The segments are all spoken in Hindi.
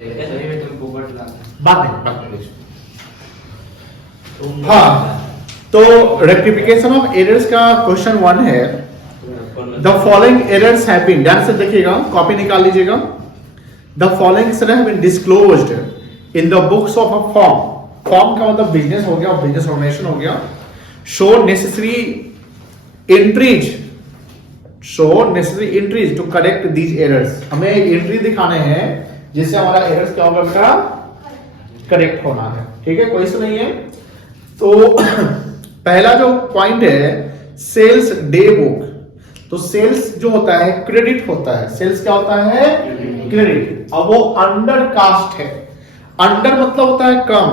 बाद में हाँ, तो रेक्टिफिकेशन ऑफ एरर्स का क्वेश्चन 1 है, the following errors have been, ध्यान से देखिएगा, कॉपी निकाल लीजिएगा। The following errors have been disclosed in the books of a firm. Firm का मतलब बिजनेस हो गया, बिजनेस ऑर्गेनाइजेशन हो गया। Show necessary entries to correct these errors. हमें एंट्री दिखाने हैं जिससे हमारा एरर्स क्या होगा बेटा, करेक्ट होना है। ठीक है, कोई इशू नहीं है। तो पहला जो पॉइंट है सेल्स डे बुक, तो सेल्स जो होता है क्रेडिट होता है। सेल्स क्या होता है, क्रेडिट। अब वो अंडर कास्ट है। अंडर मतलब होता है कम,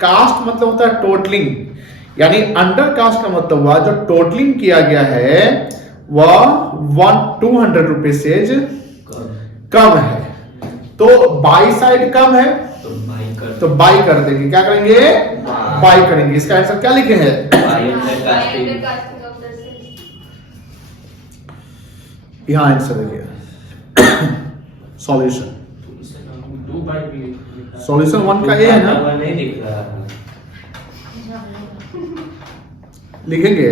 कास्ट मतलब होता है टोटलिंग, यानी अंडर कास्ट का मतलब हुआ जो टोटलिंग किया गया है वह 200 रुपए से कम है। तो बाई साइड कम है तो बाई कर देंगे, क्या करेंगे, बाई करेंगे। इसका आंसर क्या लिखे हैं, यहां आंसर देखिए सॉल्यूशन 1 का ए है ना, नहीं दिख रहा। लिखेंगे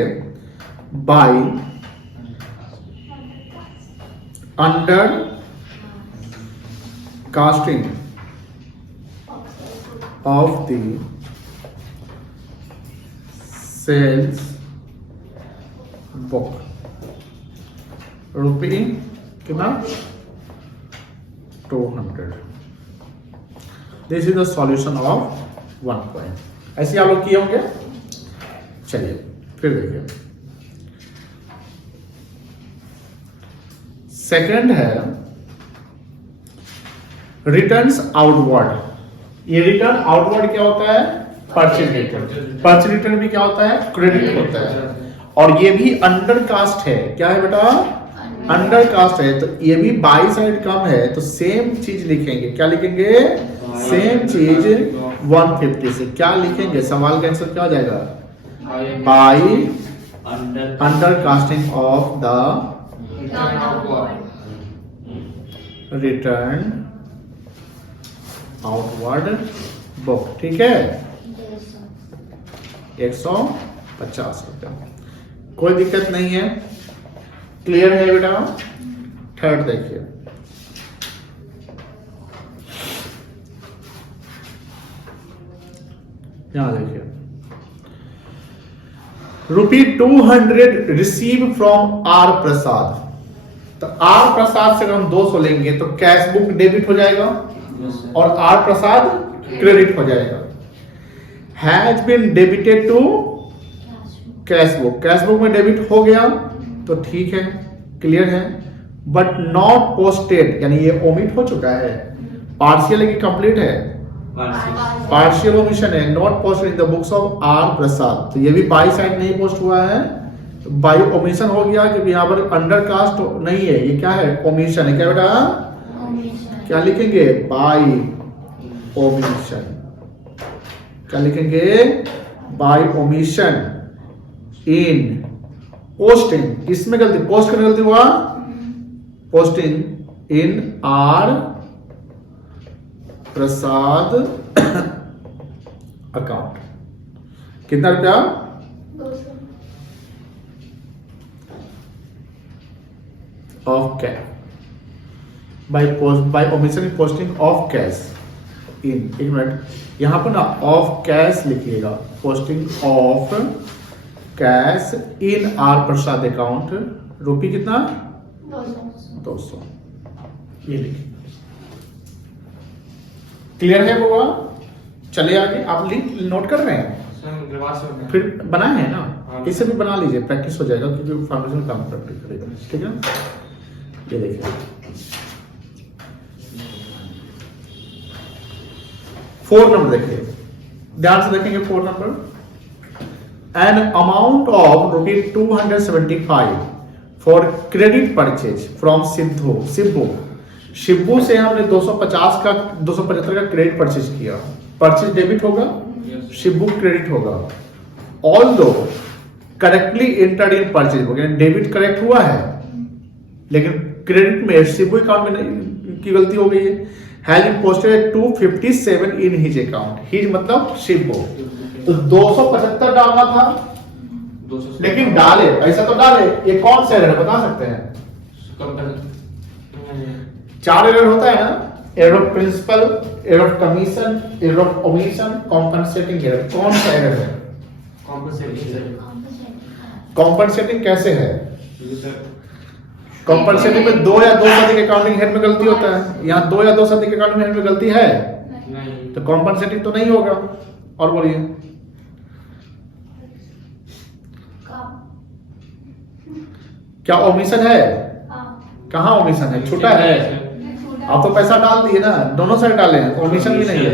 by under casting of the sales book, रुपये कितना 200। This is the solution of 1 point. ऐसे आप लोग किए होंगे। चलिए फिर देखिए, सेकंड है रिटर्न्स आउटवर्ड। ये रिटर्न आउटवर्ड क्या होता है, परचेज रिटर्न। परचेज रिटर्न भी क्या होता है, क्रेडिट होता है। और ये भी अंडर कास्ट है, क्या है बेटा, अंडर कास्ट है। तो ये भी बाई साइड कम है, तो सेम चीज लिखेंगे। क्या लिखेंगे, सेम चीज 150 से क्या लिखेंगे, सवाल का आंसर क्या हो जाएगा, by under casting of the return outward book. ठीक है, 150 रुपया, कोई दिक्कत नहीं है, क्लियर है बेटा। थर्ड देखिए, यहां देखिए, ₹200 रिसीव फ्रॉम आर प्रसाद। तो आर प्रसाद से अगर हम 200 लेंगे तो कैश बुक डेबिट हो जाएगा और आर प्रसाद क्रेडिट हो जाएगा। Has been debited to cash book, cash book में डेबिट हो गया तो ठीक है, क्लियर है। बट नॉट पोस्टेड, यानी ये ओमिट हो चुका है, पार्शियल है कि कंप्लीट है, पार्शियल ओमिशन है। Not posted in the books of R Prasad, तो ये भी बाई साइड नहीं पोस्ट हुआ है, बाई ओमिशन हो गया क्योंकि यहाँ पर अंडर कास्ट नहीं है, ये क्या है, ओमिशन है। क्या बेटा, क्या लिखेंगे, बाई ओमिशन। क्या लिखेंगे, बाई ओमिशन इन पोस्टिंग। इसमें गलती, पोस्ट करने गलती हुआ, posting in are Prasad account. कितना रुपया, 200 of cash by omission in posting of cash in. एक मिनट, यहां पर ना ऑफ कैश लिखिएगा, posting of cash in are Prasad account. रुपये कितना, 200, ये लिखिए। क्लियर है बाबा, चले आगे। आप लिंक नोट कर रहे हैं, फिर बनाए हैं ना, इसे भी बना लीजिए, प्रैक्टिस हो जाएगा क्योंकि फाउंडेशन काम प्रैक्टिस करेगा। ठीक है, ये देखिए 4 नंबर देखिए, ध्यान से देखेंगे। 4 number, an amount of ₹275 for credit purchase from Shibbu से हमने 275 का क्रेडिट परचेज किया। परचेज डेबिट होगा, शिब्बू क्रेडिट होगा। Although correctly entered in purchase book, debit correct हुआ है लेकिन क्रेडिट में शिब्बू अकाउंट में की गलती हो गई है। Has posted 257 in his account. His मतलब शिबू। तो 275 डालना था, लेकिन डाले, ऐसा तो डाले, ये कौन सा एरर है बता सकते हैं? 4 एरर होता है ना, error of principle, error of commission, error of omission, compensating error. कौन सा एरर है? कॉम्पनसेटिंग कैसे है? कॉम्पनसेटिंग में 2 या 2 से अधिक अकाउंटिंग हेड में गलती होता है, यहाँ 2 या 2 से अधिक अकाउंटिंग हेड में गलती है नहीं। तो कॉम्पनसेटिंग तो नहीं होगा। और बोलिए क्या ओमिशन है? कहाँ ओमिशन है? छोटा है। आप तो पैसा डाल दिए ना, दोनों साइड डाले हैं, ओमिशन भी नहीं है,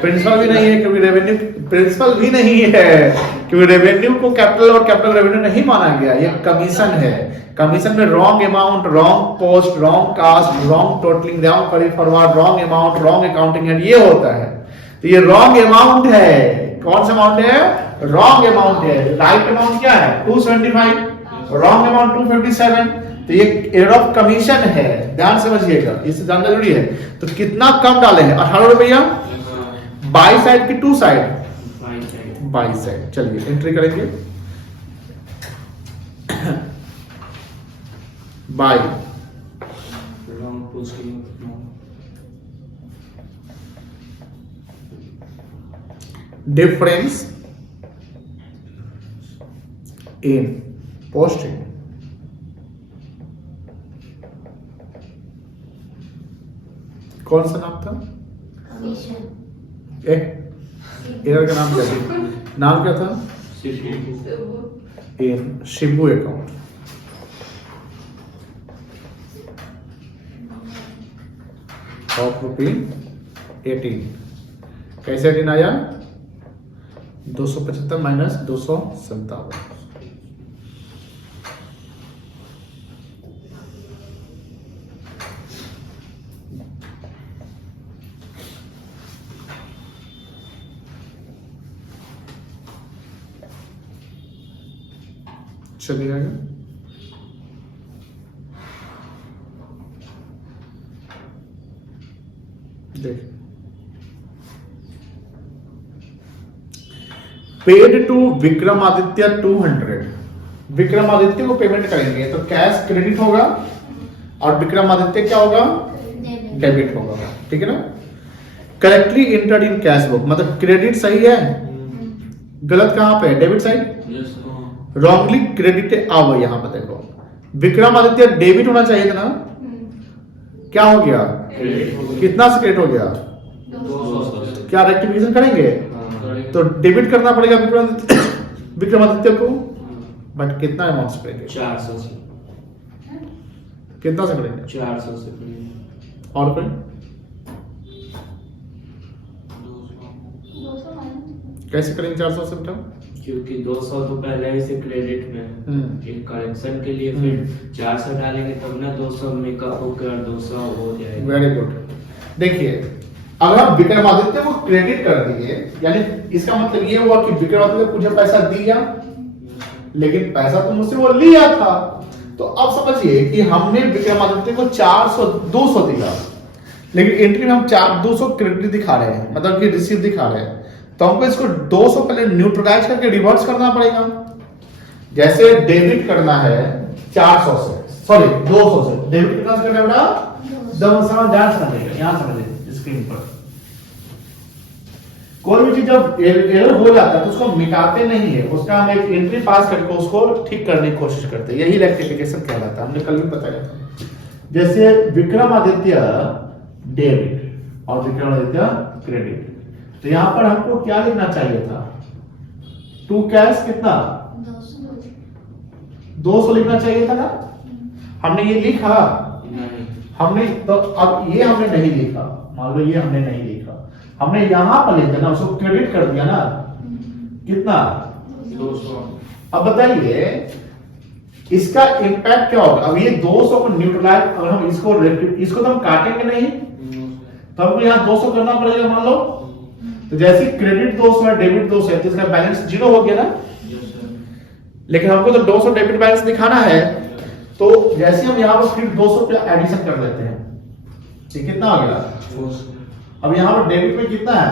प्रिंसिपल भी नहीं है, क्योंकि रेवेन्यू प्रिंसिपल भी नहीं है, क्योंकि रेवेन्यू को कैपिटल और कैपिटल रेवेन्यू नहीं माना गया, ये कमीशन है। कमीशन में wrong amount, wrong post, wrong cast, wrong totalling, wrong carry forward, wrong amount, wrong accounting head, ये होता है। तो ये रॉन्ग अमाउंट है। कौन सा अमाउंट है? रॉन्ग अमाउंट है। राइट अमाउंट क्या है? 275, रॉन्ग अमाउंट 257। तो ये एरर ऑफ कमीशन है, ध्यान समझिएगा, इससे जानना जरूरी है। तो कितना कम डाले हैं? 18 रुपया। बाई साइड की टू साइड? By side. चलिए एंट्री करेंगे। बाई डिफरेंस इन पोस्टिंग कौन सा नाम था? एरर का नाम क्या था? नाम क्या था? इन शिबू अकाउंट। ऑफ ₹18। कैसे 18 आया? 275 माइनस 257। चलिए आगे। देख, पेड टू विक्रमादित्य 200। विक्रमादित्य को पेमेंट करेंगे तो कैश क्रेडिट होगा और विक्रमादित्य क्या होगा? डेबिट होगा। ठीक है ना? Correctly entered in cash book, मतलब क्रेडिट सही है, गलत कहां पे है? Debit side. रॉन्गली क्रेडिट आओ, यहां पर देखो विक्रमादित्य डेबिट होना चाहिए था ना, क्या हो गया? कितना से क्रेडिट हो गया? 200। क्या रेक्टिफिकेशन करेंगे? तो डेबिट करना पड़ेगा विक्रमादित्य को, बट कितना अमाउंट से करेंगे? 400 से। कितना से करेंगे? 400 से करेंगे। और कोई? कैसे करेंगे 400 से बेटा? क्योंकि 200 तो पहले ही से क्रेडिट में, एक करेक्शन के लिए फिर 400 डालेंगे तब ना 200 मेकअप होकर 200 हो जाएगा। Very good. देखिए, अगर हम विक्रमादित्य को क्रेडिट कर दिए, यानी इसका मतलब ये हुआ कि विक्रमादित्य ने मुझे पैसा दिया, लेकिन पैसा तो मुझसे वो लिया था। तो अब समझिए कि हमने विक्रमादित्य को 200 दिया, लेकिन एंट्री में हम 200 क्रेडिट दिखा रहे हैं, मतलब कि रिसीव दिखा रहे हैं। तो हमको इसको 200 पहले न्यूट्रलाइज करके रिवर्स करना पड़ेगा। जैसे डेबिट करना है 400 से, सॉरी 200 से, डेबिट कितना से करना है बेटा? यहां समझिए स्क्रीन पर। कोई भी चीज जब एरर हो जाता है तो उसको मिटाते नहीं है, उसका हम एक एंट्री पास करके उसको ठीक करने की कोशिश करते हैं, यही रेक्टिफिकेशन कहलाता है। हमने कल भी बताया था। जैसे विक्रमादित्य डेबिट और विक्रमादित्य क्रेडिट, तो यहां पर हमको क्या लिखना चाहिए था? टू कैश कितना? 200 लिखना चाहिए था ना? हमने ये लिखा? हमने तो अब ये हमने नहीं लिखा, मान लो ये हमने नहीं लिखा, हमने यहां पर लिख दिया, उसको क्रेडिट कर दिया ना। कितना? 200। अब बताइए इसका इम्पैक्ट क्या होगा? अब ये 200 को न्यूट्रलाइज, अगर हम इसको तो हम काटेंगे नहीं, तो हमको यहाँ 200 करना पड़ेगा मान लो। तो जैसे क्रेडिट 200 है, डेबिट 200 है, तो इसका बैलेंस 0 हो गया ना। लेकिन हमको तो 200 डेबिट बैलेंस दिखाना है, तो जैसे हम यहाँ पर फिर 200 पे एडिशन कर देते हैं, कितना हो गया? अब यहाँ पर डेबिट में कितना है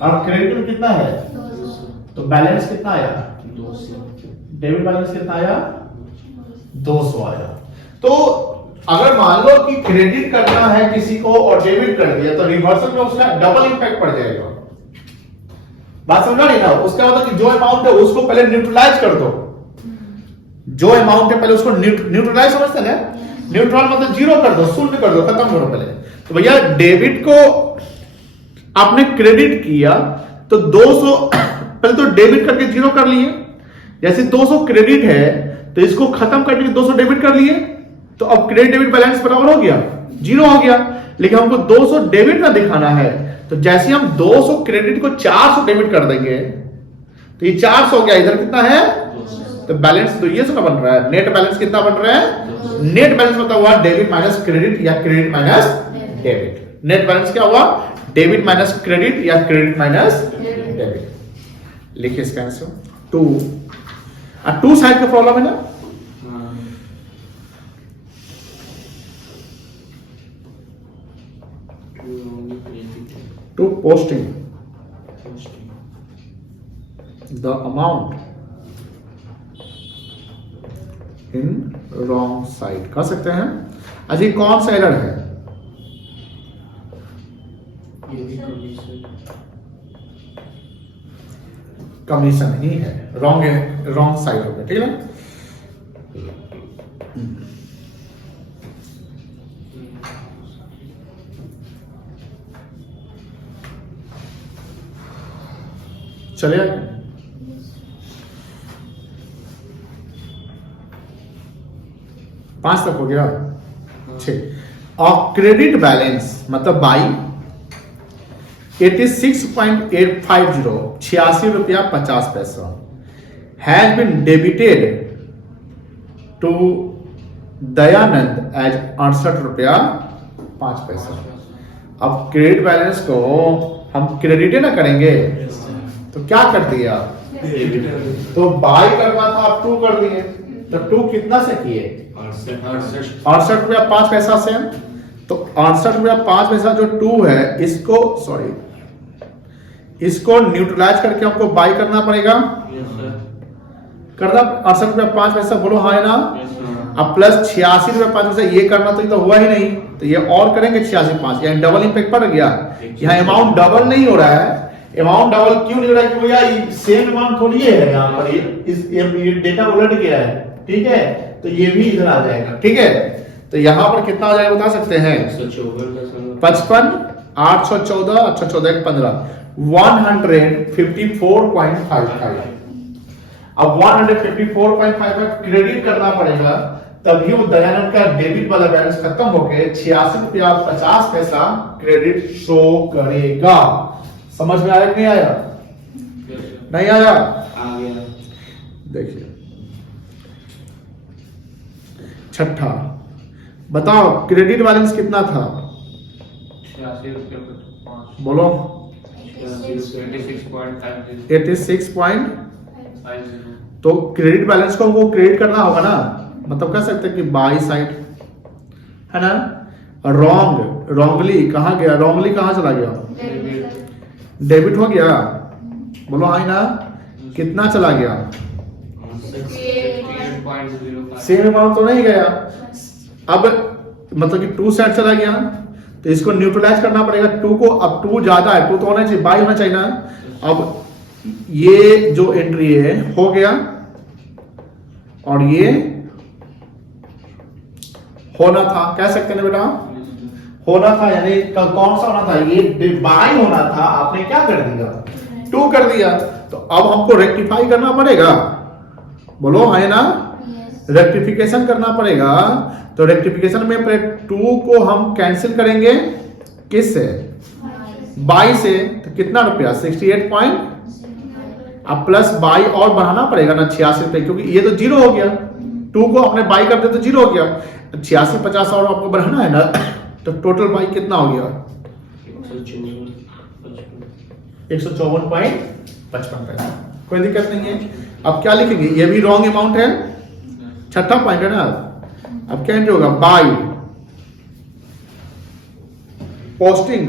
और क्रेडिट में कितना है? तो बैलेंस कितना आया? 200। डेबिट बैलेंस कितना आया? 200 आया। तो अगर मान लो कि क्रेडिट करना है किसी को और डेबिट कर दिया तो रिवर्सल में उसका डबल इंपैक्ट पड़ जाएगा। बात समझा नहीं ना? उसका मतलब कि जो अमाउंट है उसको पहले न्यूट्रलाइज कर दो। जो अमाउंट है पहले उसको न्यूट्रलाइज, समझते हैं ना? न्यूट्रल मतलब जीरो कर दो, शून्य कर दो, खत्म करो पहले। तो भैया डेबिट को आपने क्रेडिट किया तो 200 पहले तो डेबिट करके जीरो कर लिए। जैसे 200 क्रेडिट है तो इसको खत्म करके 200 डेबिट कर लिए, तो अब क्रेडिट डेबिट बैलेंस बराबर हो गया, जीरो हो गया। लेकिन हमको 200 डेबिट ना दिखाना है, तो जैसे हम 200 क्रेडिट को 400 डेबिट कर देंगे तो ये 400 हो गया। इधर कितना है? तो बैलेंस तो ये बन रहा है, नेट बैलेंस कितना बन रहा है? नेट बैलेंस मतलब हुआ डेबिट माइनस क्रेडिट या credit minus debit. Net balance क्या हुआ? डेबिट माइनस क्रेडिट या क्रेडिट माइनस डेबिट। लिखिए इसका आंसर 2 साइड का प्रॉब्लम है ना? To posting the amount in wrong side कर सकते हैं। अजी कौन सा एरर है? कमीशन ही है, रॉन्ग है, रॉन्ग साइड हो गया, ठीक है ना? चलिए 5 तक हो गया। 6 और क्रेडिट बैलेंस मतलब by 86.850 ₹86.50 has been debited to Dayanand as 68 रुपया 5 पैसा। अब क्रेडिट बैलेंस को हम क्रेडिट ना करेंगे तो क्या कर दिया? तो बाई करना था, आप 2 कर दिए। तो 2 कितना से किए? 68 रुपया 5 पैसा से। तो 68 रुपया 5 पैसा जो 2 है इसको न्यूट्रलाइज करके हमको बाई करना पड़ेगा। करना 68 रुपया 5 पैसा, बोलो हाँ है ना? अब प्लस 86 रुपया 5 पैसा ये करना तो हुआ ही नहीं, तो ये और करेंगे 86.5, यहाँ डबल इंपैक्ट पड़ गया। यहाँ अमाउंट डबल नहीं हो रहा है। अमाउंट डबल क्यों नहीं हो रहा है? कि भैया सेम अमाउंट थोड़ी है यहाँ पर, ये डेटा उलट गया है, ठीक है? तो ये भी इधर आ जाएगा, ठीक है? तो यहाँ पर कितना आ जाएगा बता सकते हैं? 55, 814, 814 15, 154.55। अब 154.55 क्रेडिट करना पड़ेगा, तभी वो दयानंद का डेबिट वाला बैलेंस खत्म होके 86 रुपया 50 पैसा क्रेडिट शो करेगा। समझ में आया कि नहीं आया? नहीं आया? आ गया। देखिए 6 बताओ क्रेडिट बैलेंस कितना था? 86 रुपये 5। बोलो 86.50। तो क्रेडिट बैलेंस को वो क्रेडिट करना होगा ना, मतलब कह सकते हैं कि बाई साइड है ना। रॉन्गली कहाँ गया? रॉन्गली कहाँ चला गया? डेबिट हो गया, बोलो हाँ ना? कितना चला गया? 68.05। सेम अमाउंट तो नहीं गया। अब मतलब कि 2 साइड चला गया, तो इसको न्यूट्रलाइज करना पड़ेगा 2 को। अब 2 ज्यादा है, 2 तो होना चाहिए, बाई होना चाहिए ना। अब ये जो एंट्री है हो गया और ये होना था, कह सकते हैं बेटा? होना था, यानी कौन सा होना था? ये बाई होना था, आपने क्या कर दिया? 2 कर दिया। तो अब हमको रेक्टिफाई करना पड़ेगा, बोलो है ना? रेक्टिफिकेशन करना पड़ेगा। तो रेक्टिफिकेशन में 2 को हम कैंसिल करेंगे किससे? बाई से। तो कितना रुपया? 68 अब प्लस बाई और बढ़ाना पड़ेगा ना 86 रुपये, क्योंकि ये तो जीरो हो गया। 2 को अपने बाई करते तो जीरो हो गया, 86 50 और आपको बढ़ाना है ना। तो टोटल बाई कितना हो गया? 154.55 पैसा। कोई दिक्कत नहीं है। अब क्या लिखेंगे? ये भी रॉन्ग अमाउंट है, 6ठा पॉइंट है ना। अब क्या एंट्री होगा? By posting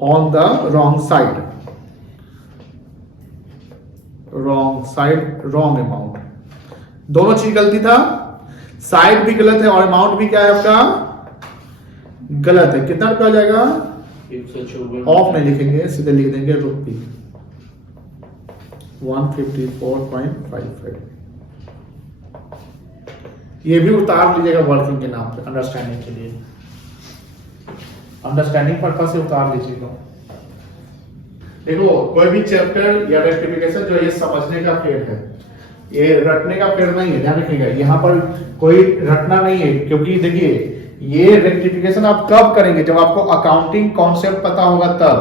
on the wrong side, wrong amount. दोनों चीज गलती था, साइड भी गलत है और अमाउंट भी क्या है आपका गलत है. कितना रुपया हो जाएगा? 154. ऑफ नहीं लिखेंगे, सीधे लिख देंगे रुपी 154.55. ये भी उतार लीजिएगा वर्किंग के नाम पे, अंडरस्टैंडिंग के लिए, अंडरस्टैंडिंग पर्पस से उतार लीजिएगा. देखो कोई भी चैप्टर या रेक्टिफिकेशन जो ये समझने का फेर है, ये रटने का फेर नहीं है, ध्यान रखिएगा. यहाँ पर कोई रटना नहीं है, क्योंकि देखिए ये रेक्टिफिकेशन आप कब करेंगे? जब आपको अकाउंटिंग कॉन्सेप्ट पता होगा तब.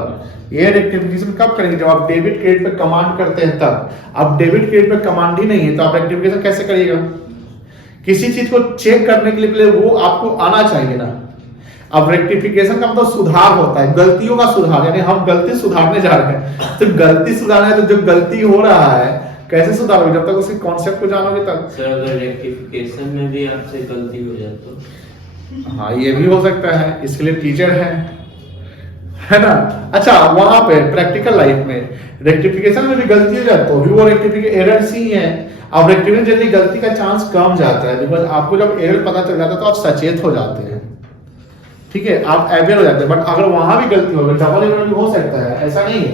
ये रेक्टिफिकेशन कब करेंगे? जब आप डेबिट क्रेडिट पे कमांड करते हैं तब. अब डेबिट क्रेडिट पे कमांड ही नहीं है तो आप रेक्टिफिकेशन कैसे करिएगा? किसी चीज को चेक करने के लिए वो आपको आना चाहिए ना. अब रेक्टिफिकेशन का मतलब सुधार होता है, गलतियों का सुधार. यानी हम गलती सुधारने जा रहे हैं, तो गलती सुधारना है तो जो गलती हो रहा है कैसे सुधारोगे? जब तक उसके कॉन्सेप्ट को जानोगे तब. सर अगर रेक्टिफिकेशन में भी आपसे गलती हो जाए तो? हाँ ये भी हो सकता है, इसके लिए टीचर है ना. अच्छा वहां पे प्रैक्टिकल लाइफ में रेक्टिफिकेशन में भी गलती हो जाए तो भी वो रेक्टिफिकेशन एरर्स ही है. अब रेक्टिफिकेशन जल्दी गलती का चांस कम जाता है, बिकॉज आपको जब एरर पता चल जाता है तो आप सचेत हो जाते हैं. ठीक है, आप अवेयर हो जाते हैं. बट अगर वहां भी गलती हो गई, डबल एरर भी हो सकता है, ऐसा नहीं है.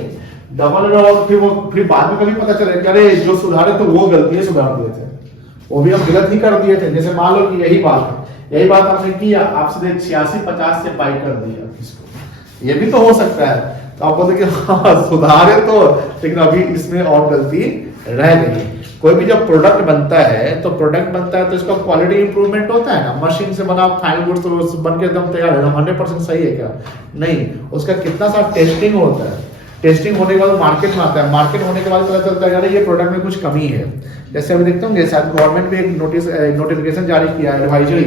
डबल एरर और फिर बाद में कभी पता चले अरे जो सुधारे तो वो गलती सुधार दिए थे, वो भी हम गलत ही कर दिए थे. जैसे मान लो कि यही बात है, यही बात आपने किया, आप सीधे 86-50 से बाई कर दिया इसको. ये भी तो हो सकता है. तो आप बोलते कि हाँ सुधारे तो, लेकिन अभी इसमें और गलती रह गई. कोई भी जब प्रोडक्ट बनता है तो इसका क्वालिटी इंप्रूवमेंट होता है ना. मशीन से बना फाइनल गुड्स तो बन के एकदम तैयार है, 100% सही है क्या? नहीं, उसका कितना सारा टेस्टिंग होता है. टेस्टिंग होने के बाद मार्केट में आता है, मार्केट होने के बाद पता चलता है यार ये प्रोडक्ट में कुछ कमी है. जैसे अभी देखते होंगे शायद गवर्नमेंट ने एक नोटिफिकेशन जारी किया है, एडवाइजरी,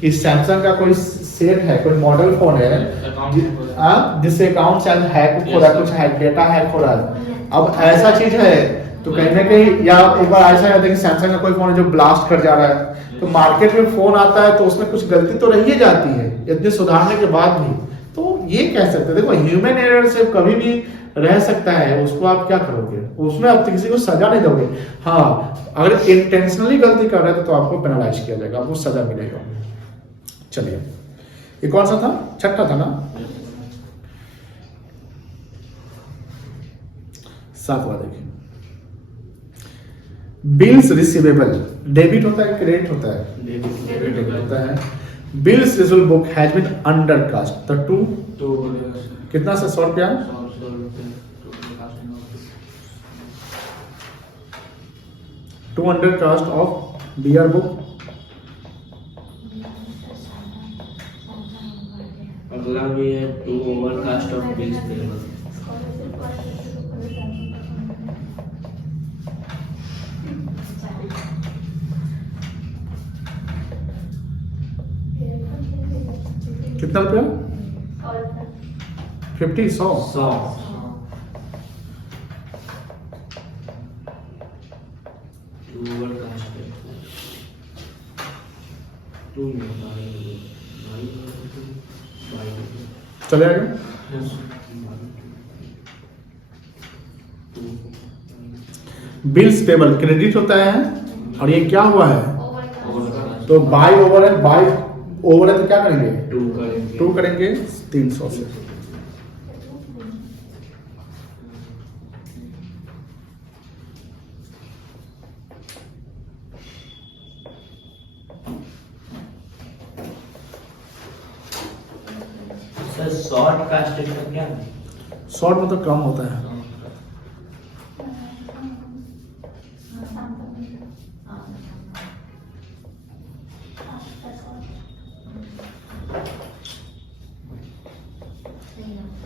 कि सैमसंग का कोई सेट है, कोई मॉडल फोन है जिससे अकाउंट शायद हैक हो रहा है, कुछ हैक डेटा हैक हो रहा है. अब ऐसा चीज है तो कहीं ना कहीं, या एक बार ऐसा है कि सैमसंग का कोई फोन है जो ब्लास्ट कर जा रहा है, तो मार्केट में फोन आता है तो उसमें कुछ गलती तो रही जाती है इतने सुधारने के बाद भी. तो ये कह सकते हैं, देखो ह्यूमन एरर से कभी भी रह सकता है, उसको आप क्या करोगे? उसमें आप किसी को सजा नहीं दोगे. हाँ अगर इंटेंशनली गलती कर रहे थे तो आपको पेनलाइज किया जाएगा, आपको सजा मिलेगा. चलिए ये कौन सा था? छठा था ना. सातवां देखिए, बिल्स रिसीवेबल डेबिट होता है क्रेडिट होता है? डेबिट होता है. Bills receivable book has been under cast the to कितना से 100 रुपया 2 under cast of BR book. अगला भी है 2 over cast of bills payable. कितना रुपया? 50 100 ओवर कास्ट है 2 चले आएगा. बिल्स पेबल क्रेडिट होता है और ये क्या हुआ है? तो बाई ओवर है, बाई ओवर है तो क्या करेंगे? 2 करेंगे 300 से. सर शॉर्ट कास्ट का क्या है? शॉर्ट में तो कम होता है.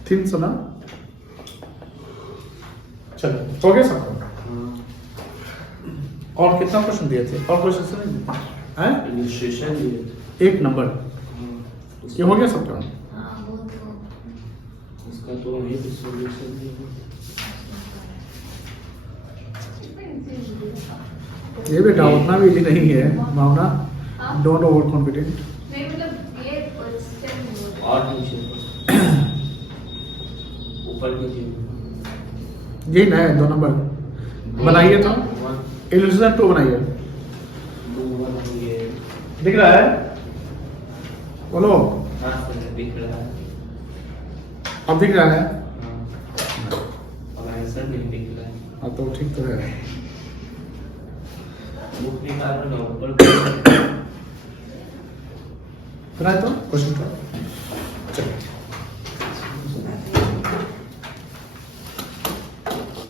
तीन सौ ना. चलो हो गया सबको. और कितना क्वेश्चन दिए थे? और क्वेश्चन हैं? इलस्ट्रेशन दिए थे 1 नंबर. ये हो गया सबका. इसका तो वही सॉल्यूशन दिया. ये बेटा उतना भी इजी नहीं है भावना. Don't over confident. नहीं मतलब ये स्टेम और नीचे ऊपर कीजिए। यही ना है 2 नंबर बनाइए तो इल्यूस्ट्रेशन 2 बनाइए। ये दिख रहा है? बोलो। हाँ सर दिख रहा है। अब दिख रहा है? हाँ अब आंसर नहीं दिख रहा है। हाँ तो ठीक तो है। बुक निकालो ना ऊपर। बनाए तो क्वेश्चन का चलो।